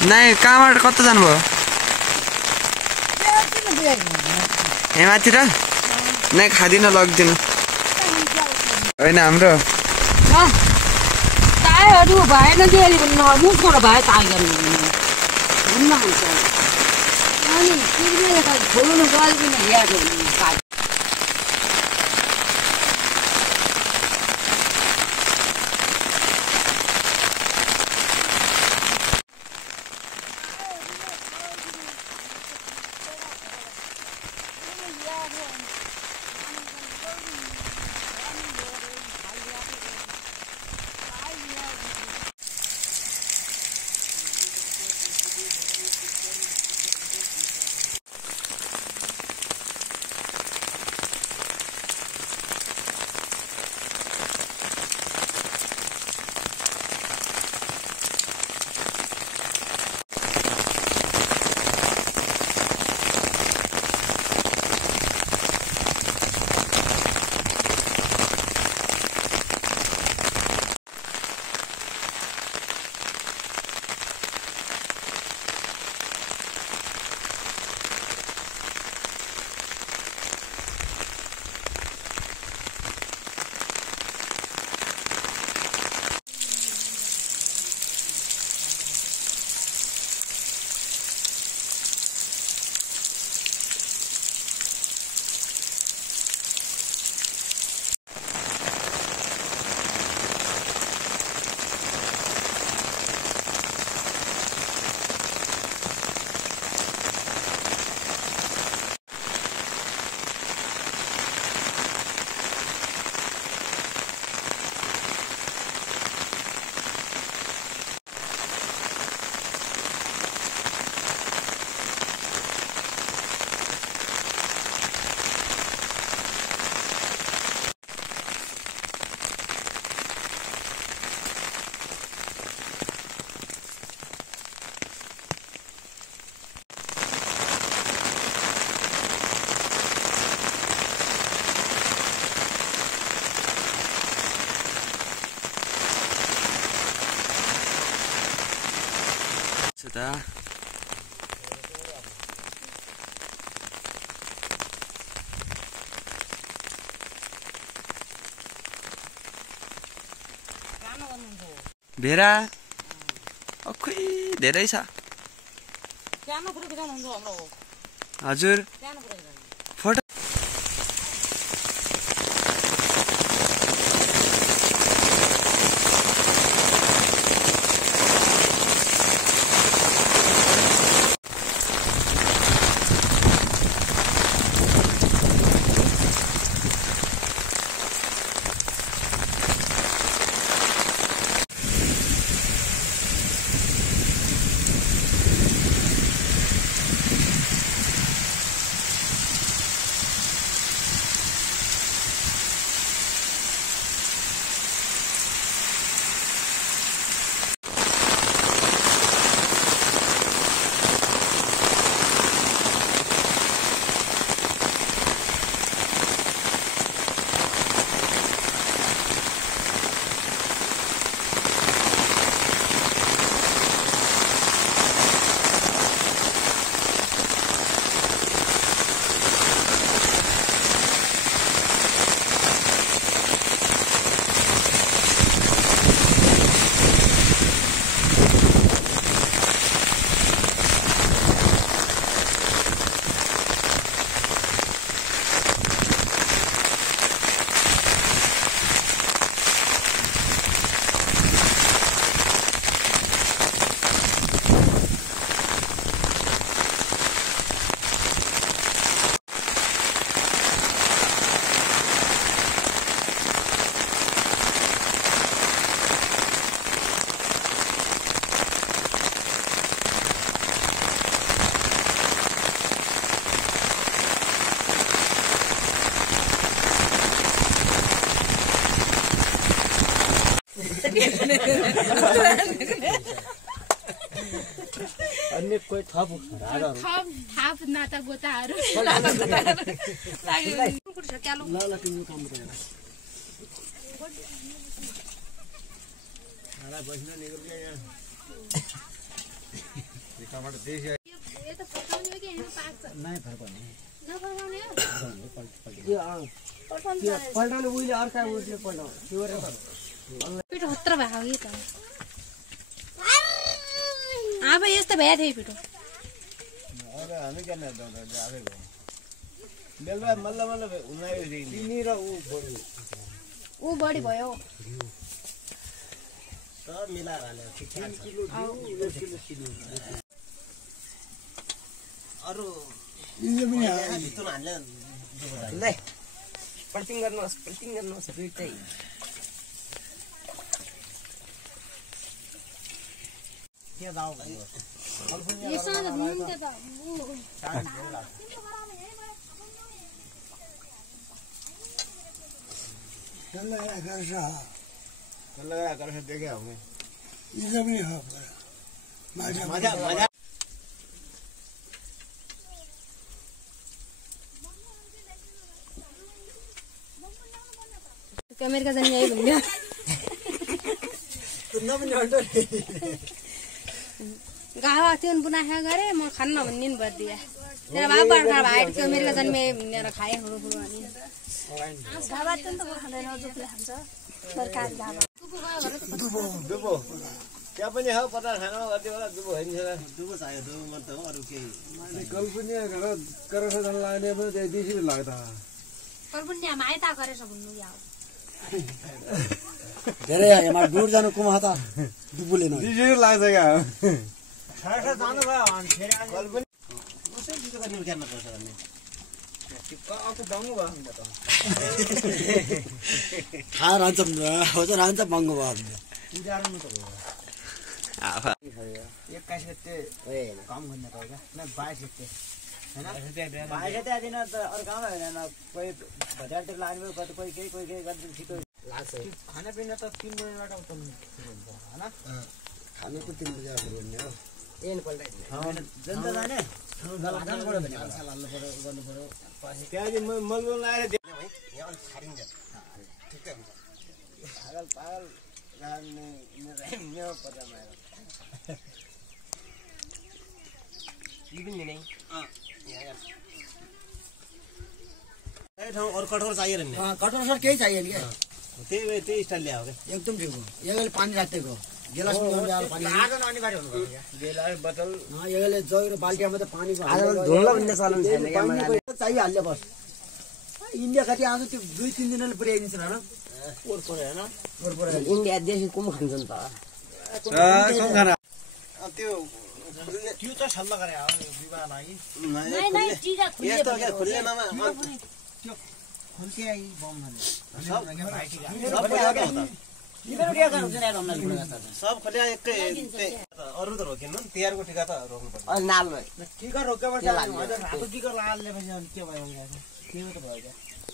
नाइ कहाँबाट कता जानुभयो यहाँ माथि र नाइ खादिन लगिदिनु होइन हाम्रो टायरहरू भएन त्यो मुखबाट भए ताल गर्नु हुन्न हुन्छ अनि तिमीले त खोल्नु गल्दिन हेर्नु ता भेरा अखै धेरै छ हजुर फोटो अन्य कोही थप नाता गोताहरू पल्टाउनु उहिले अर्का उसले पल्टाउनु त्यो पिठो हत्र भएको कि त अब यस्तो भए थियो पिठो हामी क्या बेलुका मल्ल मल्ल तिमी र ऊ बढी भयो सब मिलाएर हाल्यो ठिकठाक अरू भित्र हाल्यो ल पल्टिङ गर्नुहोस् दुइटै के दाउ यसमा त नुन त कर देखे होंगे ये भी हो मजा मजा अमेरिका जाने आई भन्छ गावा त्यो बुनाखा गरे म खान्न भन्ने नि बदिया तेरा बाबा बर्खा भाइ त्यो अमेरिका जाने भनेर खाए हुनु हुनु अनि गावा त खाँदैन जुकुले खान्छ सरकारी गावा दुबो क्या पनि हो पचास खानामा कति होला दुबो होइन दुबो चाहियो दुबो मात्र हो अरू केही कल्पनिया गरेर जान लाग्ने पनि त्यही दिसी लाग्दा कल्पनिया माइता गरेछ भन्नु या धेरै यहाँ दूर जानु कुमा त दुबुले न दिसी लाग्छ क्या खासा जानु भयो अनि फेरि कल्पनी कसै दिदो गर्ने गर्न पर्छ भन्ने अब दङ्गु भयो नि त खा रहन्छ हजुर रहन्छ महँगो भयो उदाहरण त हो 21 गते काम गर्ने त हो क्या न 22 गते हैन 22 गते दिन त अरु काम हैन कोही बजारतिर लाग्ने कतै कोही केही गर्दै छिटो लाग्छ खानापिना त 3 बजेबाट उठ्नु हुन्छ हैन खानुको 3 बजे हुने हो एन पल्टाइ जनता जाने जानु पर्यो भने हाल्छ लाल्नु पर्यो गर्नु पर्यो त्यहाँदेखि मलबल लाएर दिने भाइ यहाँ अलि खारिन्छ ठिकै हुन्छ पागल गाड्ने मेरो पत्तामा आएर लिदिने नै ए ठाउँ अरु कठोर चाहियो नि कठोर सर केही चाहिएन क्या त्यही स्टाइल ल्यायो के एकदम ठिक हो यसले पानी राखेको गिलास पानी आगन अनिवार्य हुनु पर्यो क्या गिलास बोतल यसले जग र बाल्टीमा त पानी धुलो भन्ने चलन छैन क्या मलाई चाहियो हाल्यो बस इन्डिया कति आज त्यो 2-3 दिनले पुर्याइदिन्छ हैन ओर पर्यो हैन ओर पर्यो इन्डिया देशी कुम खान्छ नि त कम खाना त्यो त सल्लाह गरे हो विवाह लागि नै टीका खुल्ले यस्तो के खुल्लेमा त्यो खुल्के आई बम भने सब खोले एकै अरु त रोकिनु नि तिहारको टिका त रोक्नु पर्छ अनि नाल टिका रोकेबाट रातो टिका लाल्ने पछि अनि के भयो के त भयो क्या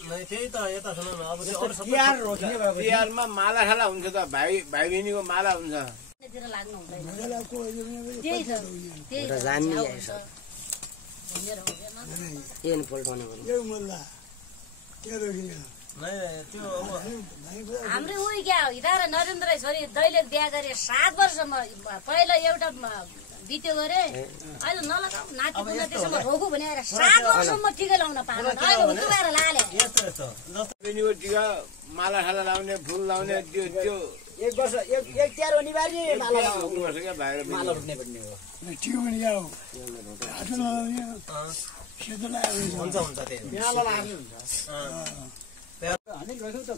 नै त्यही त यता सुन न अब अरु सबै तिहार रोक्ने भयो तिहारमा माला खाला हुन्छ त भाइ बहिनीको माला हुन्छ तिर लाग्नु हुँदैन त्यही छ त्यही त जान्ने एन पल्टाउने भन्नु यो मल्ला के रोकिन नै त्यो अब हाम्रो उही क्या हिरा र नरेन्द्र छोरी दैलेख बिहा गरे 7 वर्षमा पहिला एउटा बित्यो गरे अहिले नलगाऊ नाति पुनातिसम्म रोगु भने आएर 7 वर्षमा टिका लाउन पाएन अहिले हुँदुएर लाले यस्तो यस्तो जस्तो बहिनीको टिका माला खाला लाउने फुल लाउने त्यो 1 वर्ष एक तिहार अनिवार्य माला रोक्नु पर्छ क्या भाइ माला रोक्ने भन्ने हो ठिक हो नि यार आठो नलाउने सेतो लाग्यो हुन्छ हुन्छ त्यही बिहान लाग्ने हुन्छ हामी गएको त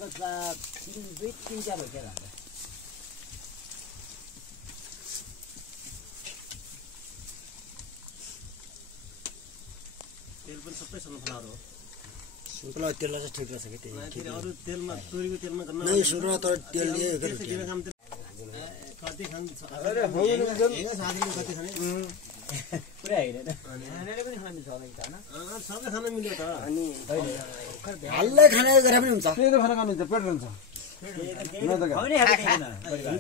3-4 हो के तेल पनि सबै सनफ्लावर हो सिम्पल तेललाई चाहिँ ठिक रहेछ कि फेरि अरू तेलमा तोरीको तेलमा गर्न नै सुरुमा त तेल लिए कति खान्छ अरे होइन साथीले कति खाने पुरै हैन नानीले पनि खाने छ हैन सबै खान मिल्यो त अनि हाल्दै खाने गरे पनि हुन्छ त्यही त खाना खानु हुन्छ पेट रहन्छ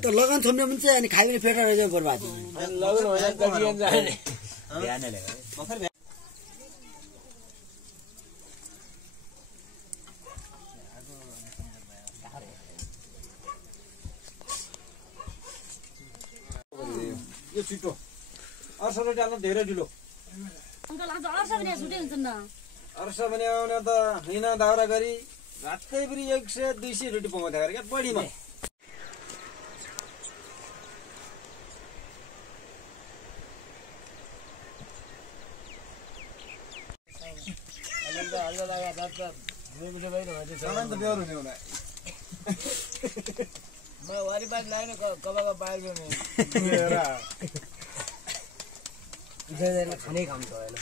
त लगान थोम्ने पनि चाहिँ अनि खाइने पेट रहेछ बर्बाद लगन होइन कति जाने बिहानले यो छिटो अर्स रोटी हाल्नु धेरै ढिलो अङ्कल आज अर्स भने छुट्टै हुन्छ नि अर्स भने आउने त हैन दाउरा गरी रातै फेरि 100-200 रोटी पकाउँदा गरे क्या बढीमा सामान त बेहोर हुने होला म वारिपारी लाग्ने कबाको पाल्यो नि इज्जतले खानै काम छ हैन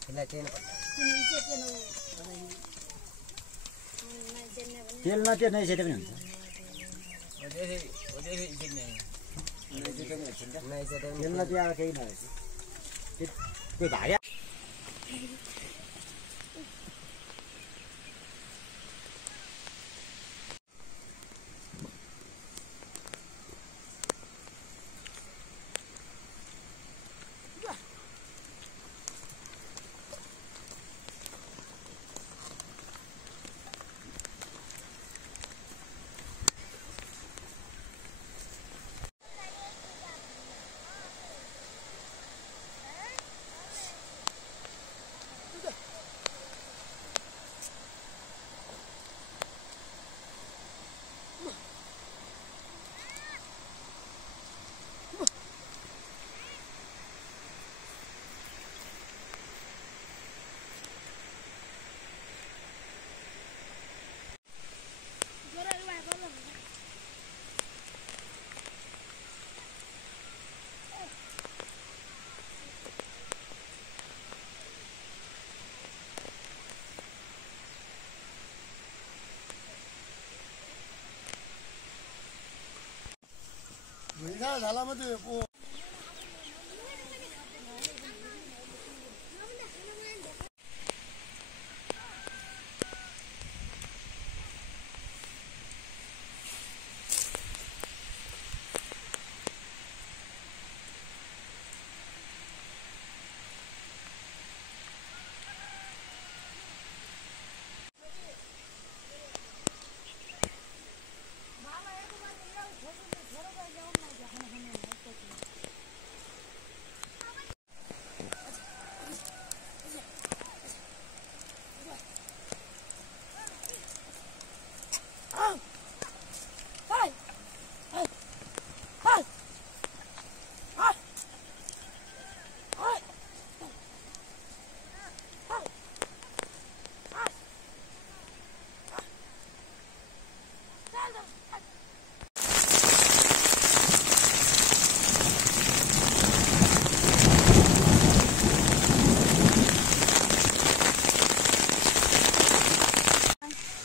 त्यसलाई चाहिँ तेल नतिर्ने सेटे पनि हुन्छ तेल नतिआएको केही नरहेछ त्यो भाग्या झाला मध्ये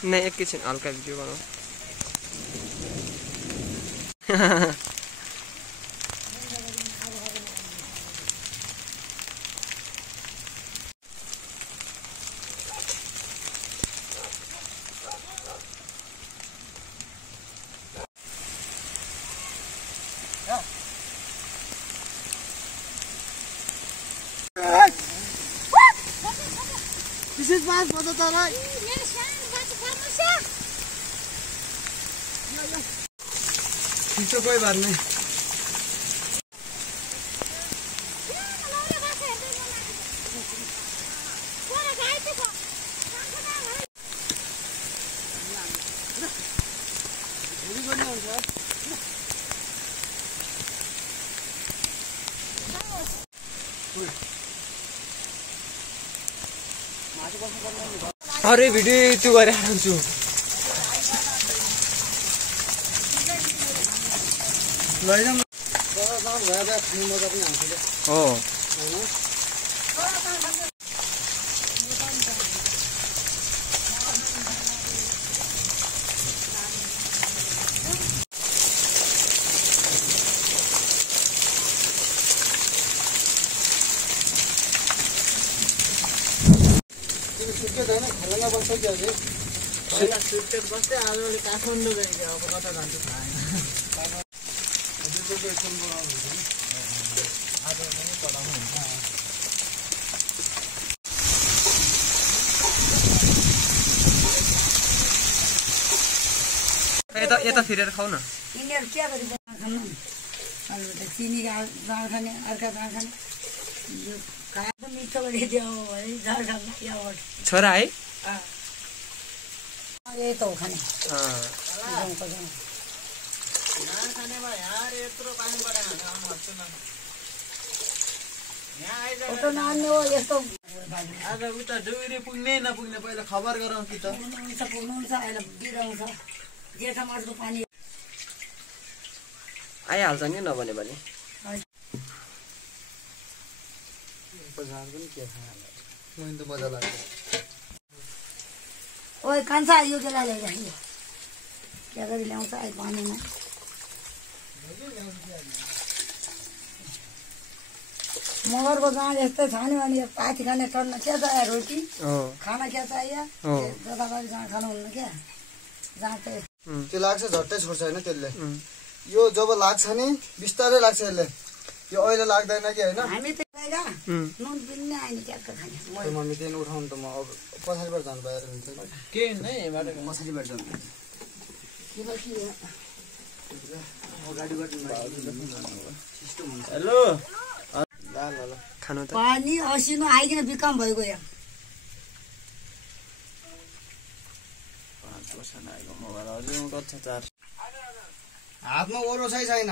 नहीं एकैछिन हल्का भिडियो बनाऊ This is my brother Tara. तो कोई बात नहीं अरे भिडियो त्यो गरेर आउँछु लैजाम भएर खाने मजा पनि आउँछ हो सुटकेस होइन खरला बस्छ कि अहिले सुटकेस बस्दै आजभोलि काठमाडौँ गएको अब कता जान्छु थाहा छैन यता फिरेर खाऊ न यिनीहरू के गरी खानु चिनी जाँड खाने अर्का जाँड खाने यो खाएको मिठो गरिदियो भने जाँड खाने छोरा है यही त हो खाने फोटो नआन्ने हो यस्तो आज उता डुगरी पुग्ने नपुग्ने पहिला खबर गरौँ कि त पुग्नुहुन्छ अहिले बिराउँछ जेठा मासको पानी आइहाल्छ नि नभने भने त मजा लाग्छ ओइ कान्छा यो बेला ल्याइराख्यो क्या गरी ल्याउँछ अहिले पानीमा मगरको गाँड यस्तै छ नि भने पाथी खाने टर्न क्या चाहियो रोटी खाना क्या चाहियो जताभावी जाँड खानुहुन्न क्या जाँड त त्यो लाग्छ झट्टै छोड्छ होइन त्यसले यो जब लाग्छ नि बिस्तारै लाग्छ यसले यो अहिले लाग्दैन कि होइन हामी त नुन पिन्ने आइने ट्याक्क खाने मम्मी त्यही उठाउनु त म अब पछाडिबाट जानु पाएर हुन्थ्यो के नै बाटो पछाडिबाट जानु किनकि हेलो खानु त पानी असिनो आइकन बिकम भइगयो यहाँ हातमा ओरो छैन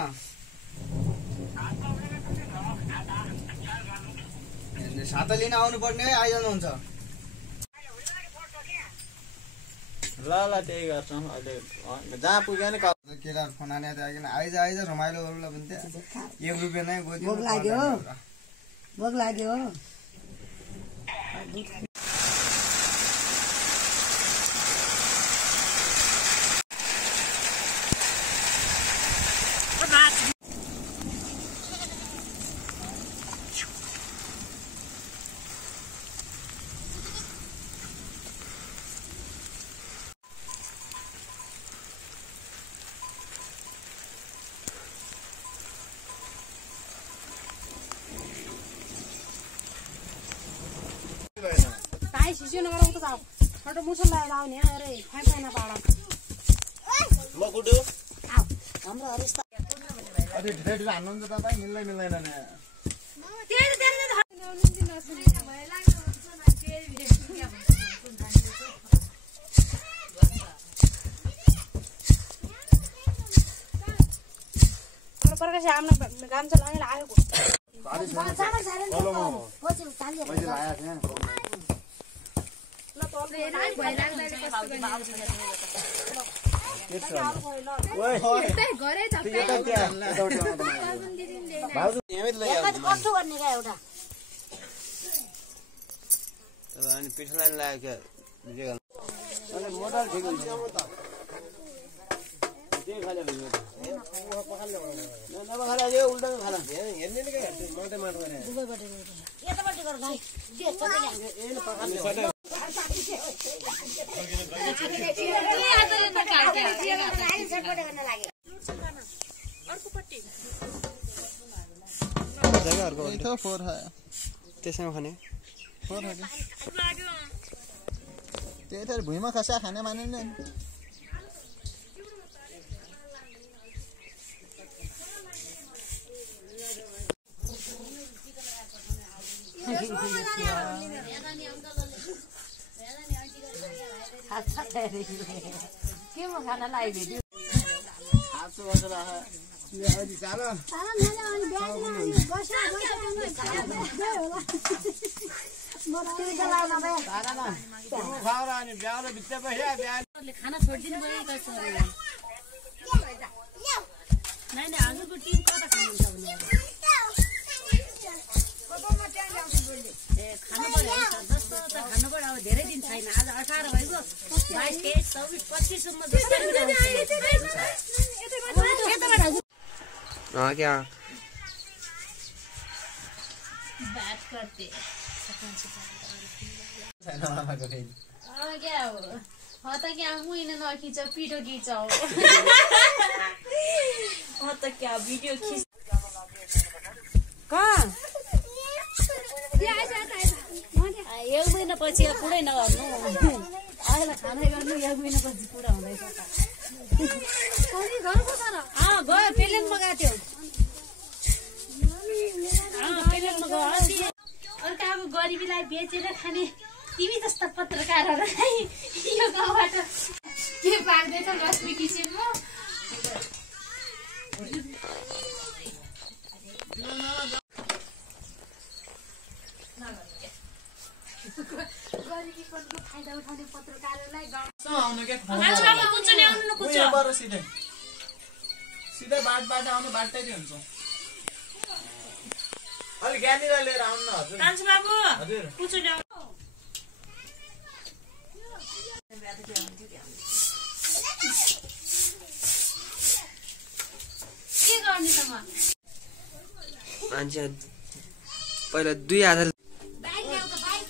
साता लिन आउनु पर्ने है आइजानुहुन्छ ल त्यही गर्छौँ अहिले जहाँ पुग्यो नि केटाहरू फोन आने आइज रमाइलो गरौँला भन्थ्यो 1 रुपियाँ नै गयो भोक लाग्यो ताई शिशु नगर उता जाऊ छोटो मुसो लगाएर आउने अरे फाइ पाइना पाडा म कुटु हाम्रो हरिस अरे ढिला हान्नुहुन्छ तपाईँ मिल्दैन नि प्रकाश आम्न काम चलाउने लागेको पिठो लाइन लाग्यो मोटर ठिक हुन्छ त्यसैमा खाने त्यही त भुइँमा खसा खाने माने नि के म खाना लगाइदियो खाना छोडिदिनु भयो नानी हजुरको टिम कता खानुहुन्छ भने खानु पर्यो है जस्तो त खानु पर्यो अब धेरै दिन छैन आज 18 भइगयो 22 23 24 25 सम्म क्या बात करते क्या हो त क्या मुइन नखिच पिठो खिचाऊ त क्या भिडियो खिच कहाँ 1 महिनापछि पुरै नगर्नु अहिले खाना गर्नु 1 महिनापछि पुरा हुँदैछ गयो पेलेनमा गएको थियो टिभीलाई बेचेर खाने टिभी जस्ता पत्रकारहरूलाई यो गाउँबाट के पाक्दैछ लक्ष्मी किचनमा गरिबीको फाइदा उठाउने पत्रकारहरूलाई सिधै बाटबाट आउने बाटै हुन्छ अलि ज्ञानीलाई लिएर आउनु न हजुर कान्छी बाबु हजुर कुचो ल्याउनु के गर्ने त म मान्छे पहिला 2000 बाइक ल्याउ त बाइक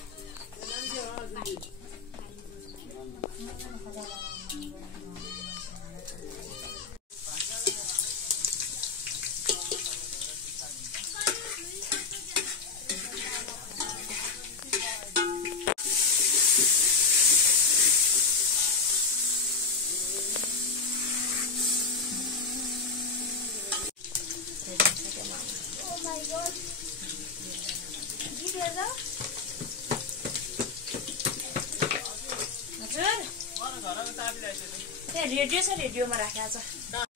रेडियो छ रेडियोमा राखेको छ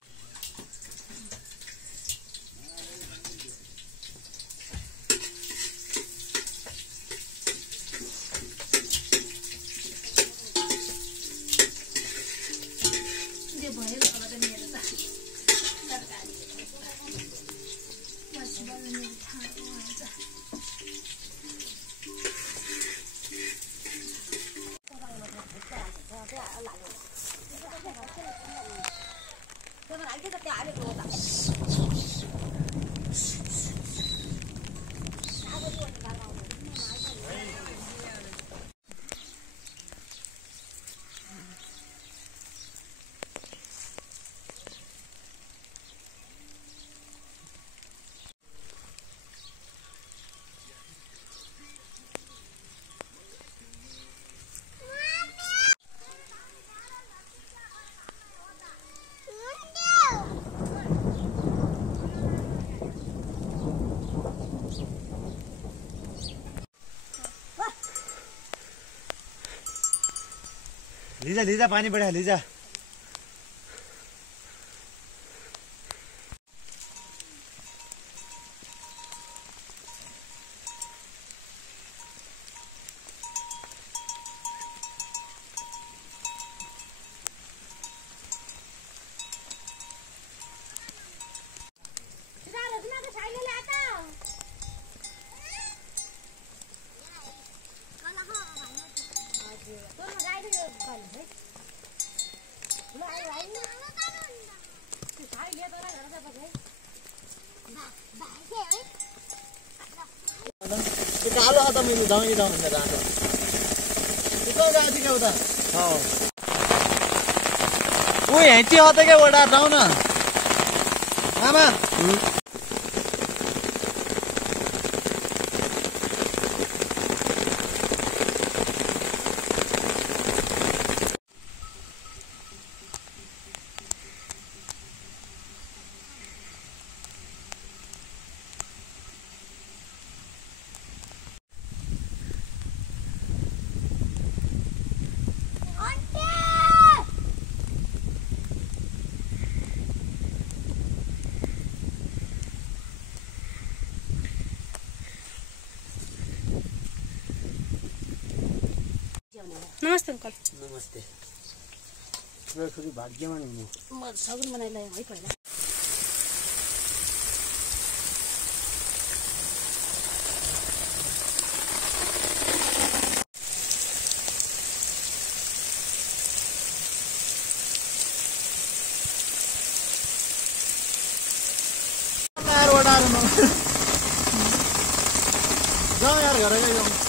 लिजा लिजा पानी बढा लिजा कालो आता मैले दाउँ दाउँ भनेर राखेको त्यो गाडी के उता ओ हेटी आता के वडा दाउँ न आमा नमस्ते अंकल नमस्ते मेरो छोरी भाग्यमान हुनु म सगुन बनाइलाई है पहिला यार वडा जाऊ यार घर गयो